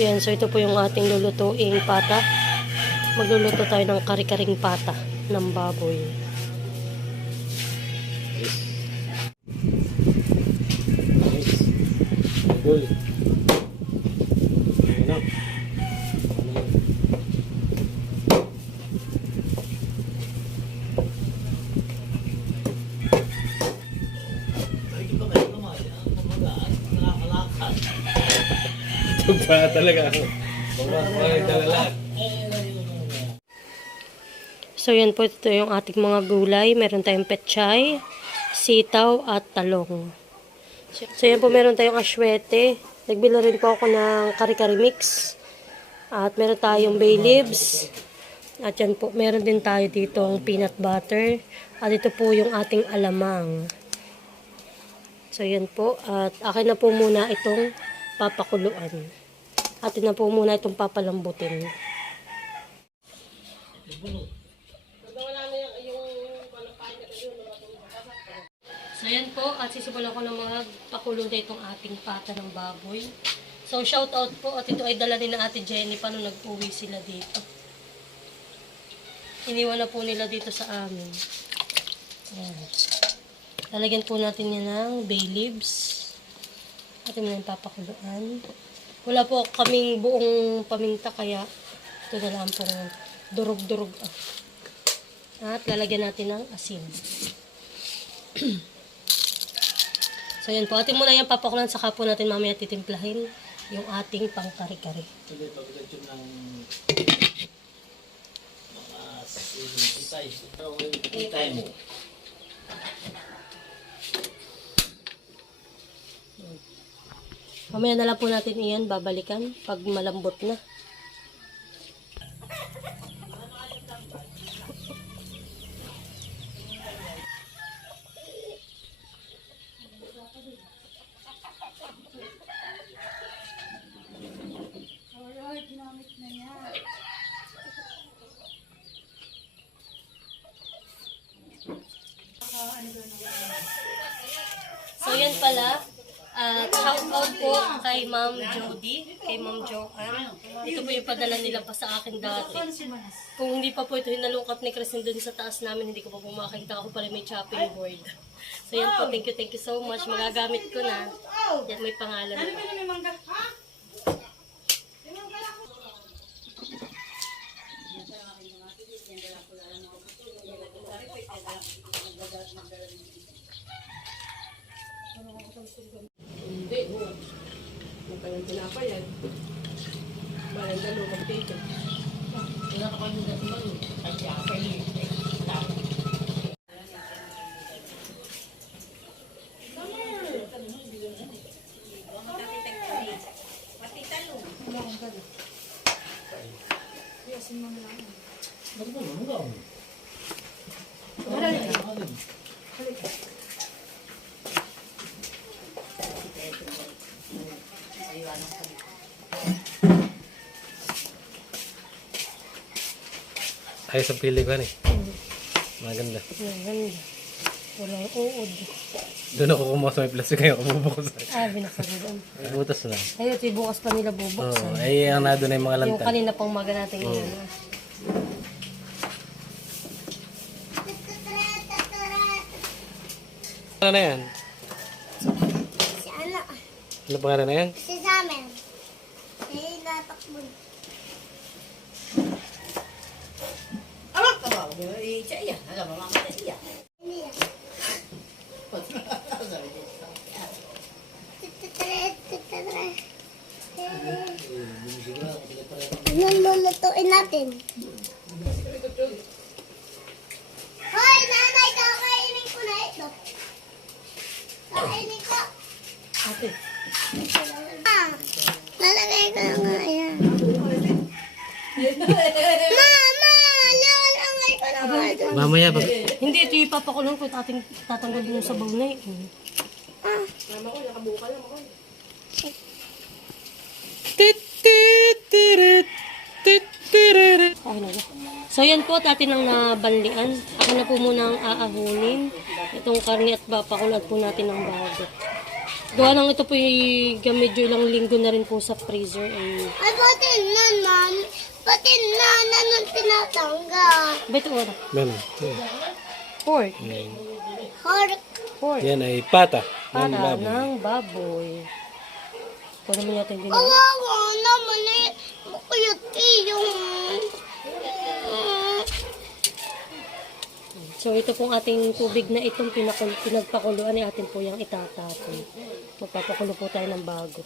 Yan, so ito po yung ating lulutuing pata. Magluluto tayo ng kari-karing pata ng baboy. Gol. Ano? Tugba talaga ako. So yan po, ito yung ating mga gulay. Meron tayong pechay, sitaw at talong. So yan po, meron tayong aswete. Nagbila rin po ako ng kari-kari mix. At meron tayong bay leaves. At yan po, meron din tayo ditong peanut butter. At ito po yung ating alamang. So yan po, at akin na po muna itong papakuluan. Atin na po muna itong papalambutin. So yan po, at sisimulan ko na magpakulo na itong ating pata ng baboy. So shout out po, at ito ay dala ni na Ate Jenny pa nung nag-uwi sila dito. Iniwan na po nila dito sa amin. Ayan. Lalagyan po natin yan ng bay leaves. Atin na yung papakuluan. Wala po kaming buong paminta, kaya ito na lang pong durog-durog. At lalagyan natin ng asin. So yan po, atin muna yung papakulan, saka po natin mamaya titimplahin yung ating pang kari-kari. Hindi, pagkat yun ng mga size. Itay mo. Mamaya na lang po natin iyan babalikan pag malambot na. So yan pala, shout out po kay Ma'am Jody, kay Ma'am Joanne. Ito po yung padala nila pa sa akin dati. Kung hindi pa po ito hinalungkat ni Christine dun sa taas namin, hindi ko pa po makakita, ako pala may chopping board. So yan po, thank you so much. Magagamit ko na. Yan, may pangalan po. Hindi, mo. Magkayang tinapa yan. Balang dalo, magtito. Ayos ang pili ko eh. Maganda. Yan, walang uod. Doon ako kumuha sa may plastic ngayon. Kumubukas. Binakaroon. Butas na. Ayun, ito bukas pa nila bubuksan. Oo, ay ang nado na yung mga Yung lantan. kanina pang maga natin yun. Ano na yan? Si ano? Ano pangalan na yan? Si Samen. Si natakbo. Amak ka ba? Siya iya. Alam mo, mamatay siya. Hindi yan. Anong lulutuin natin? Hoy, nanay, kakainin ko na ito. Kakainin ko. Ate, Lalagay ko na nga yan. Mama! Lalagay ko na nga ito. Mamaya ba? hindi, ito yung papakulan ko. Tatanggalin yung sabaw na yun. Mama ko, nakabuka lang ako. Okay na ba? So yan po, atin ang nabanlian. Ako na po muna ang aahunin. Itong karne at papakulat po natin ng bago. Gawa lang ito po yung medyo ilang linggo na rin po sa freezer. Eh. Ay, pati na, mami. Pati na nung tinatanggal. Ba't oras? Ano? Pork. Hork. Pork. Yan ay pata. Para Ng baboy. ng baboy. Kung naman natin din. Kawawa naman eh. Makuyuti yung... So ito pong ating tubig na itong pinagpakuluan ay atin po yung itatapon. Magpapakulo po tayo ng bago.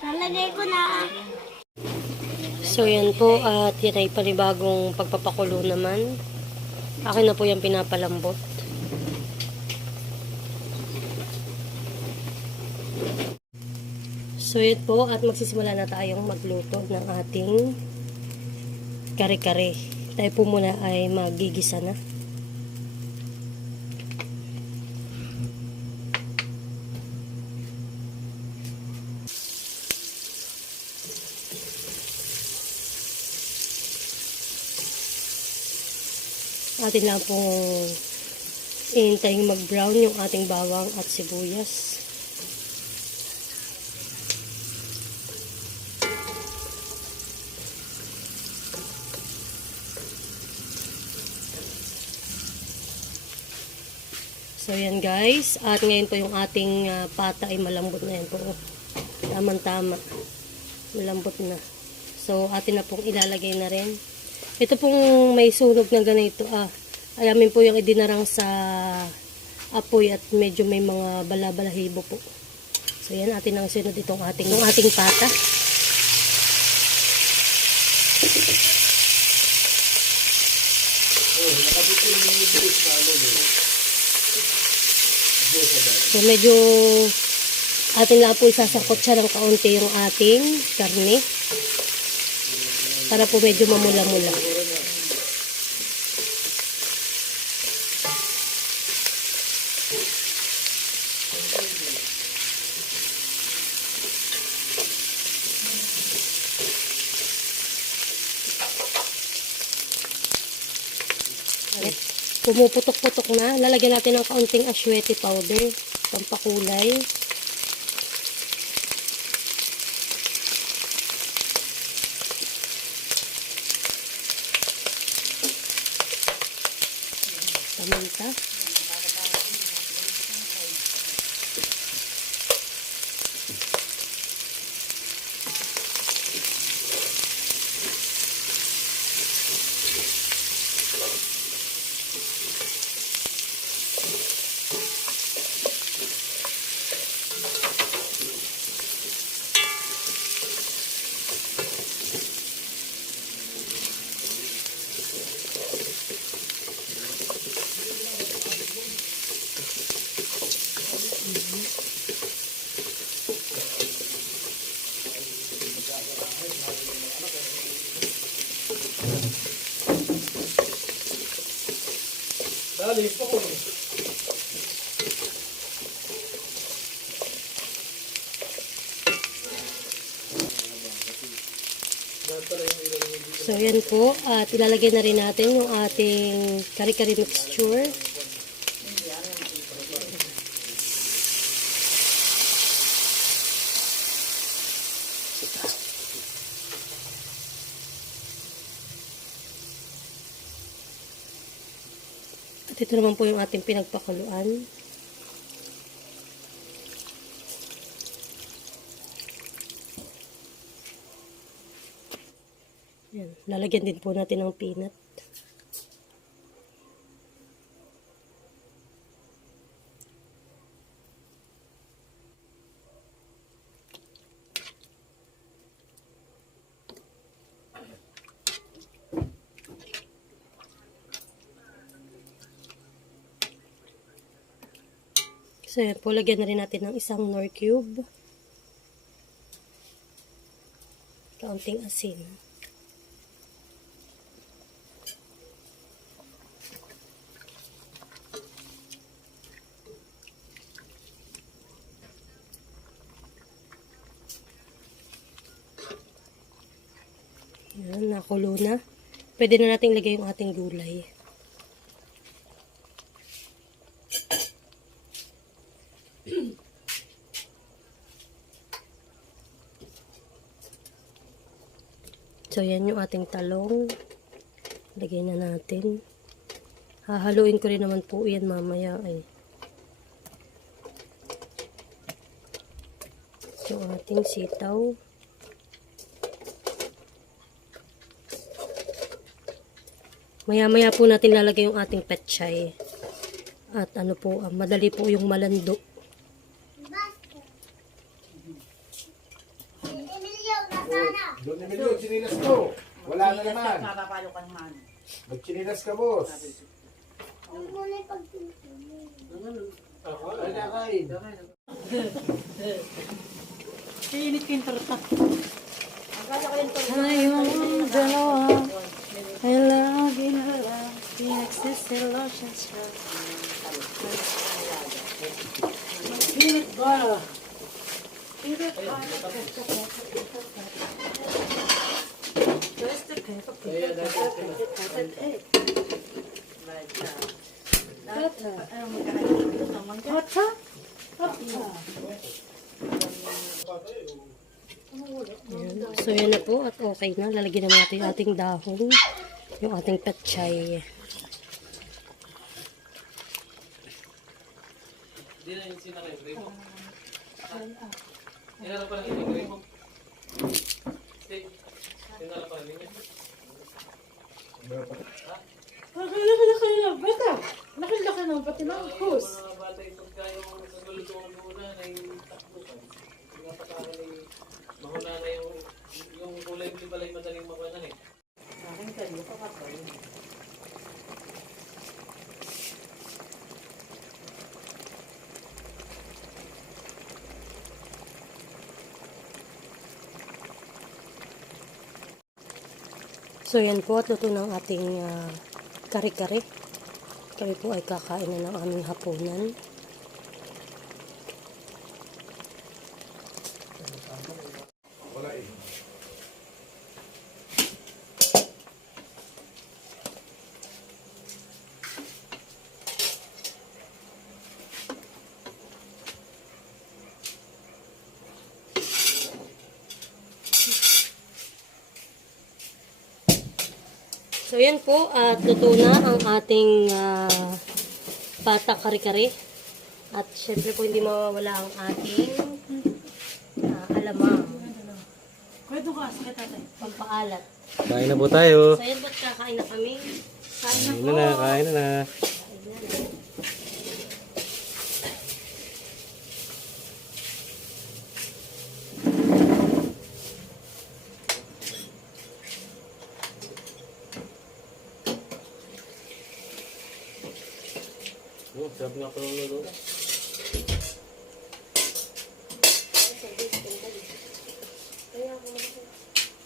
Nalagay ko na. So yan po at yan ay panibagong pagpapakulo naman. Akin na po yung pinapalambot. So yun po at magsisimula na tayong magluto ng ating kare-kare. Tayo po muna ay magigisa na. Atin lang pong ihintayin mag-brown yung ating bawang at sibuyas. So yan guys, at ngayon po yung ating pata ay malambot na yan po. Tamang-tama. Malambot na. So atin na pong ilalagay na rin. Ito pong may sunog na ganito ayamin po yung idinarang sa apoy at medyo may mga bala-balahibo po. So yan, atin ang sunod itong ating pata. So medyo atin lang po isasakot siya ng kaunti yung ating karne para po medyo mamula-mula. Pumuputok-putok na. Lalagyan natin ng kaunting aswete powder. Pampakulay. Paminta. So, yan po. At ilalagay na rin natin yung ating kare-kare mixture. At ito naman po yung ating pinagpakuluan. Yan. Lalagyan din po natin ng peanut. So, yan po. Lagyan na rin natin ng isang Knorr cube. Kaunting asin. Yan, nakulo na. Pwede na natin lagay yung ating gulay. So, yan yung ating talong. Lagay na natin. Hahaluin ko rin naman po yan mamaya eh. So, ating sitaw. Maya-maya po natin lalagay yung ating petchay. At ano po, madali po yung malando. Emilio, nasana. Doon Emilio, chinilas ko. Wala na naman. Papapalo ka naman. Magchinilas ka, boss. Huwag mo na yung pagpinsin. Ay, nakain. Sinit ko yung torta. Tayong dalawa ay lagi na lang pinagsisilosyas siya. Sinit ba? Ayan. So yan na po at okay na. Lalagyan naman natin yung ating dahon. Yung ating petchay. Hindi na yung sinakay. Hinala pa lang yung grade mo. Hinala pa lang yung Laki-laki na. Bata. Laki-laki na. Pati na ang hose. mga bata yung pagkayo sa gulutungan muna na yung takbukan. Pinapataka na yung mahuna na yung kulay balay madaling makuha eh. Sa akin kanyo pa ka pa yun. So yan po at luto ng ating kare-kare. Kami po ay kakain na ng aming hapunan. Wala eh. So yan po at luto na ang ating pata kare-kare. At syempre po hindi mawawala ang ating alamang. Kwento ka, sakit tatay. Pampaalat. Kain na po tayo. So yan po kakain na kami. Kain na Kain po. na na, kain na na. Sarap nga pa ng luto.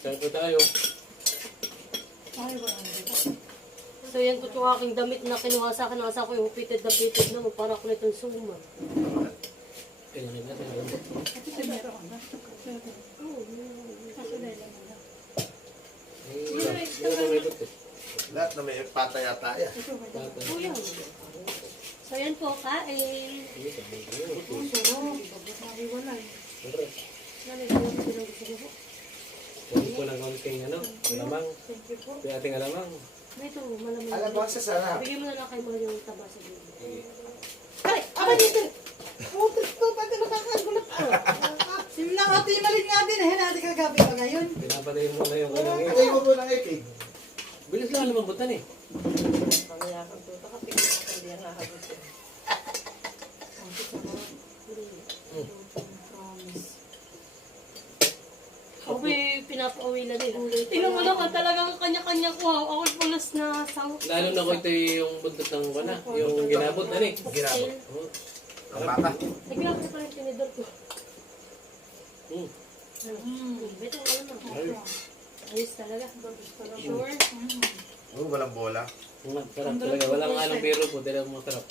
Kain po tayo. So yan po yung aking damit na kinuha sa akin. Nasa ko yung pitted na para ko nitong suma. Kailangan natin alam. Lahat na may pata yata yan. So yan po kain. Huwag po ng konting alamang. May ating alamang. Ito, malamang. Alam mo, sa sarap. Bigyan mo na lang kayo mga yung taba sa dulo. Ay! Aba dito! Putis ko, pati nakakagulat ako. Nakatimalin nga din. Natin kagabi pa ngayon. Pinapatayin mo na yung kanyang Patay mo po ng ekig. bilis lang lumambutan eh. Mamaya kang tuta ka, tingin mo kung di ang nakagulat. Okay, pinapauwi lang ni Hulay. Tingnan mo naman talagang kanya-kanya ko. Ako pulas na sang. Lalo na ko ito yung buntot ng kana, yung ginabot na eh. Ginabot. Oh. Ang bata. Nagkakita ko pa yung tinidor ko. Mm. Ito, alam mo. Ayos talaga. Sure. Oh, walang bola. Sarap talaga. Walang halong biro po. Talagang masarap.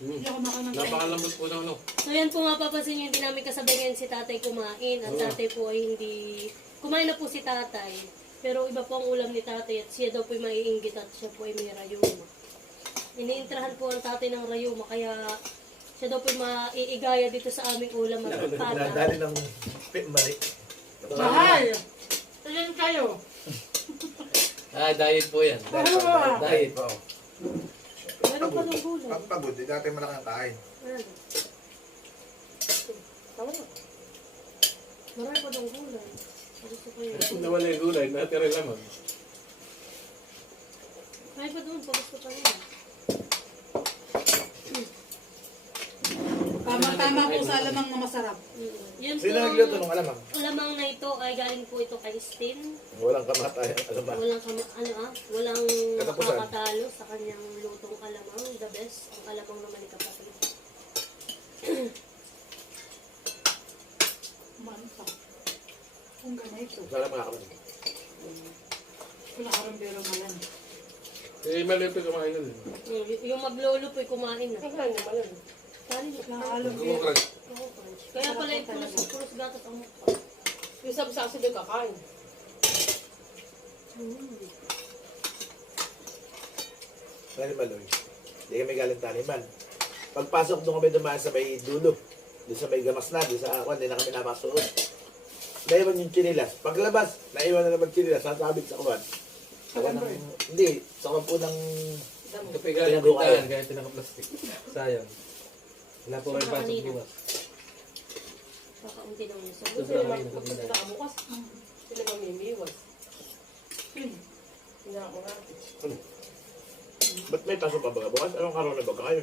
Napakalambot po na ano. So yan po mapapansin nyo, hindi namin kasabay ngayon si tatay kumain. At tatay po ay hindi... Kumain na po si tatay. Pero iba po ang ulam ni tatay at siya daw po ay maiinggit at siya po ay may rayuma. Iniintrahan po ang tatay ng rayuma kaya siya daw po ay maiigaya dito sa aming ulam at pata. Nadali ng mali. Mahal! Ayan kayo. Ah, diet po yan. Diet. Oo. Meron pa ng gulay. Pagpagod, di dati malaki ang kain. Ayan. Tama na. Marami pa ng gulay. Gusto ko yun. Kung nawala yung gulay, natira naman. Ay pa doon, pag gusto pa yun. Tama-tama po sa alamang na masarap. Yun po, Sino nagluto nung alamang? alamang na ito ay galing po ito kay Stin. Walang kamatayan. Ano ba? Walang Katapusan. makakatalo sa kanyang lutong alamang. The best, ang alamang naman ni kapatid. Manta. Kung ganito. Wala mga kapatid. Pinakarambero malan. Eh, maliit pa kumain na din. Yung maglolo po'y kumain na. Kaya naman yun. Nakaalam Gumukran. Kaya pala yung puros gatas ang mukha. Yung sabi-sabi din kakain. Ano ba, Loy? Hindi kami galing taniman. Pagpasok doon kami dumaan sa may dulo. Doon sa may gamas na, doon sa akwan, hindi na kami napasuot. Naiwan yung chinilas. Paglabas, naiwan na naman chinilas. Sasabit sa kuwan. Hindi, sa kuwan po ng... Kapag galing pintahan, kaya pinaka-plastic. Sayang. Wala po kayo pasok bukas. Kakaunti lang yung sagot. Sobra kayo na Magpunta kapag ka bukas. Sila mamimiwas. Hindi ako makati. Ba't may pasok pa ba bukas? Anong karoon na ba kayo?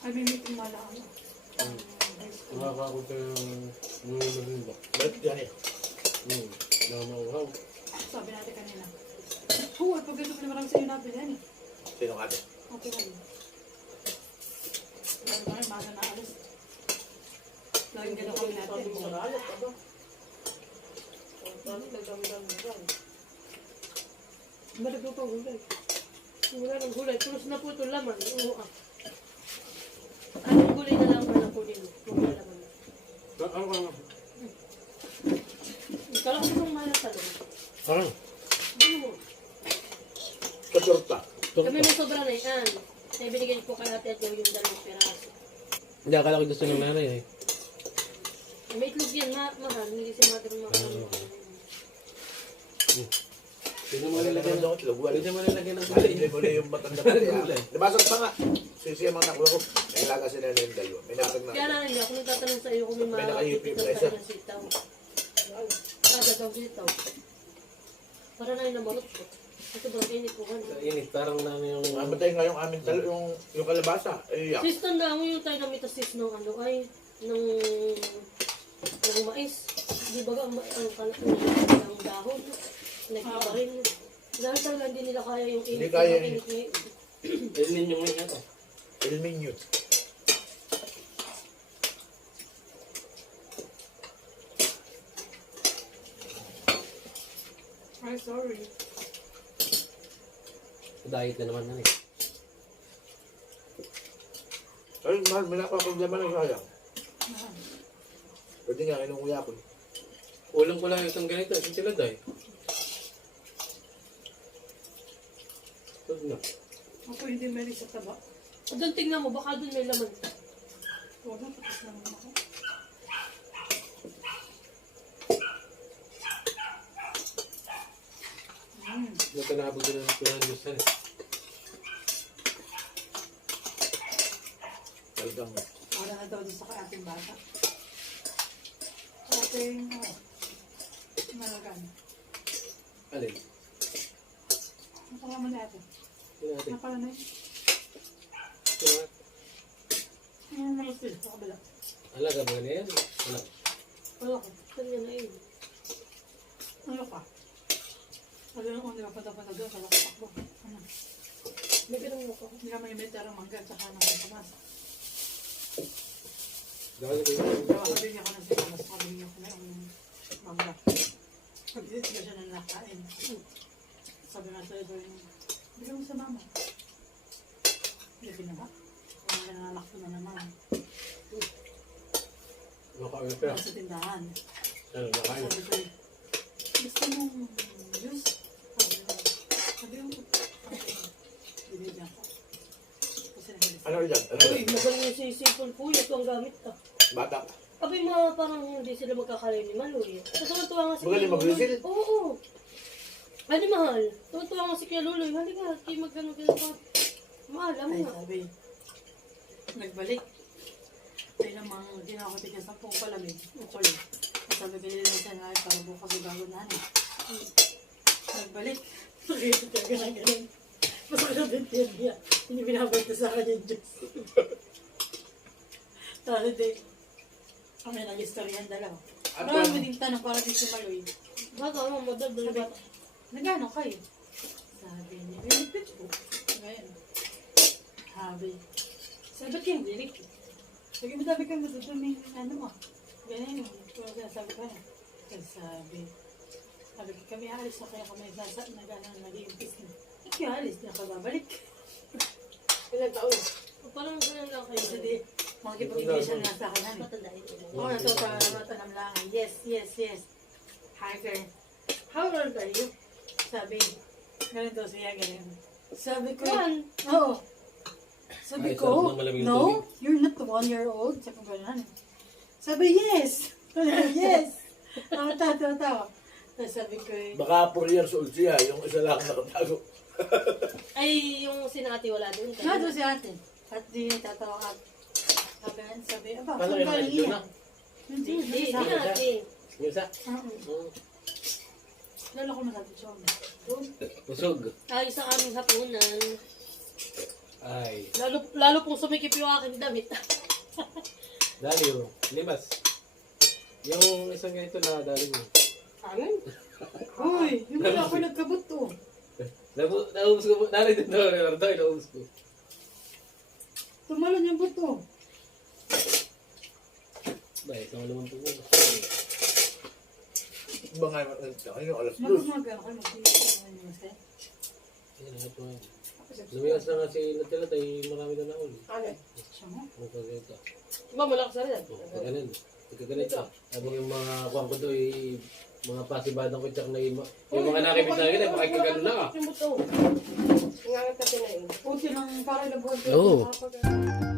Ay, may meeting malaan. Nakakakot yung nunulunod. Ba't yan eh? Namauhaw. Sabi natin kanina. Oo, pag ito pinamarang sa'yo natin yan eh. Sino ka din? Okay lang. Lagi ba kayo, masa na alas. Laging gano'n kami natin. Sabi mo sa alat, aba. Sabi, nagdami-dami na yan. Balik pa gulay. Wala ng gulay. Puros na po ito laman. Oo ah. Anong gulay na lang na po din? Wala laman. Ano ka naman? Kala ko itong mahal na talong. Ano? Ano mo? Katurta. Kami may sobra na yan. Kaya binigay ko kay ate at yung 2 peraso. Hindi, akala ko gusto ng nanay eh. May itlog yan, mahal. Hindi si mother mahal. Pwede mo Wala nilagyan naman ng... ako tilog. Wala. Pwede mo nilagyan ng Bali, gulay. mo na yung matanda pa niya. Nabasag pa nga. Sisiya mga nakuha ko. Nailaga sila na yung dalawa. May nasag Kaya na. na hindi ako nagtatanong sa iyo kung may May naka-UP makikita pa isa. tayo ng sitaw. Kada daw sitaw. Para na yung namarot ko. Ito ba, init ko ka Sa init, parang namin yung... Mamatay nga yung aming talo, yung kalabasa. Ay, yak. Sis, tandaan mo yung tayo namita sis ng ano ay, ng mais. Di ba ang kalat ng dahon? Nagkiba rin. Dahil talaga hindi nila kaya yung init. Hindi kaya ng init ngayon. Ilmin yung may ito. El Minyo. Ay, sorry. Diet na naman eh. Ay, mahal, may napapaglaman ng sayang. Pwede nga, inunguya ko. Ulang ko lang itong ganito, isang sila day. Ito na. Ako hindi may sa taba. O doon tingnan mo, baka doon may laman. Huwag na, patas naman ako. Natanabog din ang pinangyusan eh. Talagang, Para na daw doon sa ating bata. Sa ating, malagan. Alin? Nakakama natin. Yun natin. Nakala na yun. Ito na. Ano naman sila? Sa kabila. Alaga ba na yan? Wala. Wala ko. Kanya na yun. Ano ka? Sabi lang kung di ba punta-punta doon, sa lakatakbo. Ano? May ganun mo ko. Hindi ka may metero mangga at saka nang pamasa. Dahil ko yun. Kaya kabili ako ng sila, mas kabili ako na yung mangga. Pag-iit ka siya na nakain. Sabi nga sa'yo, bigyan mo sa mama. Hindi pinaha. Kung nanalak ko na naman. Nakain pa. Sa tindahan. Ano, nakain. Sabi ko, gusto mong juice? Sabi mo, binigyan ko. Kasi nagalit. ano yan? Ano Uy, yan? magaling yung sisipon po. Ito ang gamit ka. Bata ka. Abay mga parang hindi sila magkakalayo ni Maloy. So, tuwa nga si Magaling Kuya Luloy. mag-whistle? Oo. Ay, di mahal. Tuwa nga si Kuya Luloy. Halika, kayo magkano-gano ka. Maalam Ay, nga. sabi, nagbalik. Ay namang ginakatigas ng pong palamig. Ukol. Sabi ko nila sa nga, para bukas ay bago na ano. Nagbalik. Nakita ka ganang-ganang. Masakit ang bintiyan niya. Hindi binabalik sa akin yung Diyos. Tara din. Kami nag-istoryan dalawa. At Marami din tanong para din si Maloy. Baka mo, madadal ba? Nagano kayo? Sabi niya, may Facebook. Ngayon. Sabi ko yung direct. Sabi mo sabi ko matutumi ano mo. Ganyan yung sabi ko na. Sabi ko kami alis na kaya kami nag-iimpis na. Kaya alis na kababalik. Ilang taon? Parang ganun lang kayo. Kasi di, makikipag-iglesia na sa akin. Matanda ito. Oo, natutanam lang. Yes. Hi, friend. How old are you? Sabi, ganun daw siya, ganun. Sabi ko, One. oo. Sabi Ay, ko, sarap ng malamig na no, tubig. you're not 1 year old. Sabi ko, ganun. Sabi, yes. Yes. Tawa. Tapos sabi ko, Baka 4 years old siya, yung isa lang nakatago. Ay, yung sinati wala doon. nado si ate. At di tatawa ka. Sabi, aba, Paano saan kayo galing nakikita iyan? na? Hindi, Hindi, sa akin. sinati. Yung isa? Oo. Lalo ko masabi siya. Busog. Ay, sa aming hapunan. Ay. Lalo pong sumikip yung aking damit. Dali mo. Libas. Yung isang ganito na dali mo. Anin? Uy, yung wala ako nagkabot to. Naubos ko. Dali din daw. Naubos ko. Tumalon yung buto. Ba, isang naman po. Iba nga yung alas 2. Mag-umaga ako, mag-iisip naman yung sa'yo. Ayan, ito nga. Lumiwas na nga si Natilat ay marami na nauli. Anin? Siya mo? Ang kagayta. Ba, malakas na rin. Pag ganun. Pagkaganito. Habang yung mga kuwang ko doon, mga pasibadang ko tsak na yung mga nakipit na ganun, makikagano lang ah. Yung buto. Nangangat ka na yun. Puti lang para labuhan. Oo. Kapag-